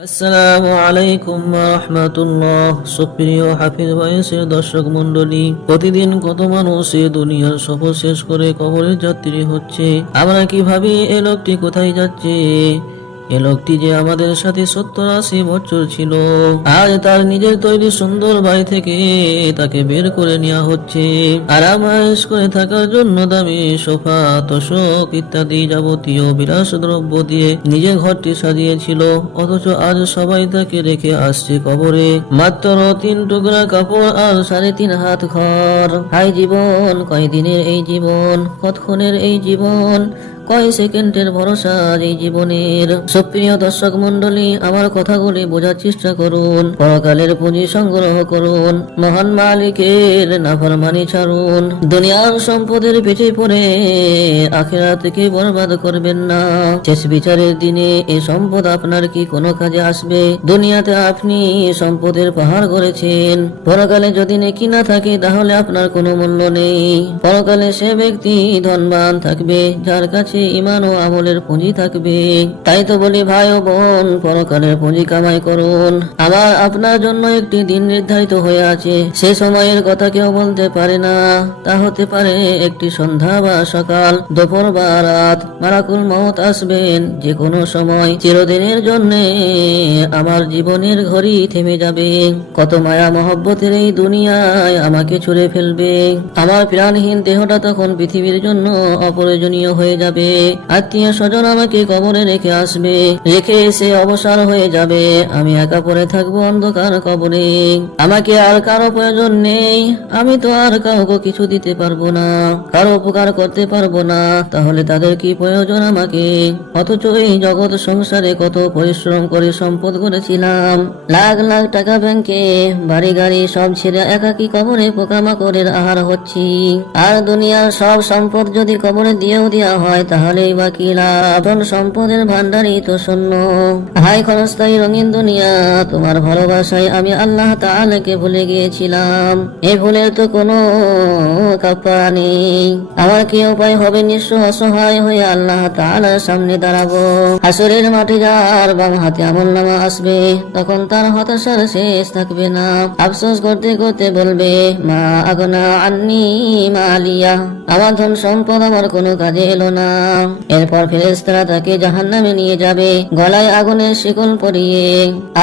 আসসালামু আলাইকুম ওয়া রাহমাতুল্লাহ। সুপ্রিয় হাফিজ ভাইয়ের দর্শক মণ্ডলী, প্রতিদিন কত মানুষ এই দুনিয়ার সফর শেষ করে কবরের যাত্রী হচ্ছে। আমরা কি ভাবি এ লোকটি কোথায় যাচ্ছে? এ লোকটি যে আমাদের সাথে 70-80 বছর ছিল, আজ তার নিজের তৈরি সুন্দর বাড়ি থেকে তাকে বের করে নেওয়া হচ্ছে আরামায়েশ করে থাকার জন্য। দামি সোফা, তোশক ইত্যাদি যাবতীয় বিলাস দ্রব্য দিয়ে নিজের ঘরটি সাজিয়েছিল, অথচ আজ সবাই তাকে রেখে আসছে কবরে। মাত্র 3 টুকরা কাপড় আর 3.5 হাত ঘর। হাই জীবন, কয়দিনের এই জীবন, কতক্ষণের এই জীবন, কয় সেকেন্ডের ভরসা এই জীবনের। সুপ্রিয় দর্শক মন্ডলী, আমার কথাগুলি বোঝার চেষ্টা করুন। পরকালের পুঁজি সংগ্রহ করুন, মহান মালিকের নাফরমানি ছাড়ুন। দুনিয়ার সম্পদের পিঠে পড়ে আখিরাতকে বরবাদ করবেন না। শেষ বিচারের দিনে এই সম্পদ আপনার কি কোনো কাজে আসবে? দুনিয়াতে আপনি সম্পদের পাহাড় গড়েছেন, পরকালে যদি নেকি না থাকে তাহলে আপনার কোনো মূল্য নেই। পরকালে সে ব্যক্তি ধনবান থাকবে যার কাছে ঈমান ও আমলের পুঁজি থাকবে। তাই তো বলি ভাই ও বোন, পরকালের পুঁজি কামাই করুন। আমার আপনার জন্য একটি দিন নির্ধারিত হয়ে আছে, সে সময়ের কথা কেউ বলতে পারে না। তা হতে পারে একটি সন্ধ্যা বা সকাল, দুপুর বা রাত। মালাকুল মউত আসবেন যে কোনো সময়। চিরদিনের জন্য আমার জীবনের ঘড়ি থেমে যাবে। কত মায়া মহব্বতের এই দুনিয়ায় আমাকে ছুঁড়ে ফেলবে। আমার প্রাণহীন দেহটা তখন পৃথিবীর জন্য অপ্রয়োজনীয় হয়ে যাবে। আত্মীয় স্বজন আমাকে কবরে রেখে আসবে, রেখে এসে অবসর হয়ে যাবে। আমি একা পড়ে থাকবো অন্ধকার কবরে। আমাকে আর কারো প্রয়োজন নেই। আমি তো আর কাউকে কিছু দিতে পারবো না, কারো উপকার করতে পারবো না। তাহলে তাদের কি প্রয়োজন আমাকে? অথচ এই জগৎ সংসারে কত পরিশ্রম করে সম্পদ করেছিলাম, লাখ লাখ টাকা ব্যাংকে, বাড়ি গাড়ি সব ছেড়ে একাকি কবরে পোকামাকড়ের আহার হচ্ছি। আর দুনিয়ার সব সম্পদ যদি কবরে দিয়েও দেওয়া হয় তাহলে বা কি লাভ? সম্পদের ভান্ডারই তো শূন্য। হাই ক্ষণস্থায়ী রঙিন দুনিয়া, তোমার ভালোবাসায় আমি আল্লাহ তাআলাকে ভুলে গিয়েছিলাম। এই ভুলের তো কোনো কাফারা নেই। আমার কি উপায় হবে? নিঃস্ব অসহায় হয়ে আল্লাহ তাআলার সামনে দাঁড়াবো। হাসরের মাঠে যার বাম হাতে আমলনামা আসবে, তখন তার হতাশার শেষ থাকবে না। আফসোস করতে করতে বলবে, মা আগনা আন্নি মালিয়া, আমার ধন সম্পদ আমার কোনো কাজে এলো না। এরপর ফেরেশতারা তাকে জাহান্নামে নিয়ে যাবে, গলায় আগুনের শিকল পরিয়ে।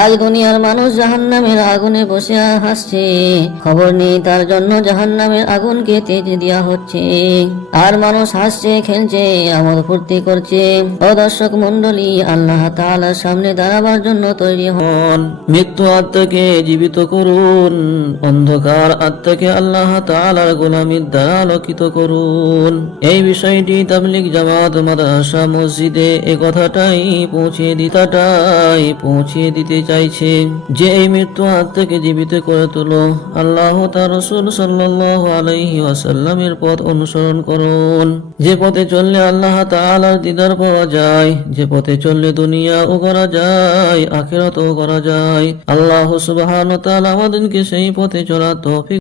আজ দুনিয়ার মানুষ জাহান্নামের আগুনে বসে হাসছে, খবর নেই তার জন্য জাহান্নামের আগুনকে তেজ দেওয়া হচ্ছে। আর মানুষ হাসছে, খেলছে, আমোদ ফুর্তি করছে। ও দর্শক মন্ডলী, আল্লাহ তাআলার সামনে দাঁড়াবার জন্য তৈরি হন। মৃত্যু আত্মাকে জীবিত করুন, অন্ধকার আত্মাকে আল্লাহ তাআলার গোলামির দ্বারা আলোকিত করুন। এই বিষয়টি তাবলীগ জামাত, মাদ্রাসা, মসজিদে এ কথাটাই পৌঁছিয়ে দিতে চাইছে যে এই মৃত্যু আত্মাকে জীবিত করে তোলো। আল্লাহ তার রাসূল সাল্লাল্লাহু আলাইহি ওয়াসাল্লামের পথ অনুসরণ করুন, যে পথে চললে আল্লাহ তাআলার দিদার পাওয়া যায়, যে পথে চললে দুনিয়াও করা যায়, আখিরাতও করা যায়। আল্লাহ সুবহানাহু ওয়া তাআলা আমাদেরকে সেই পথে চলার তৌফিক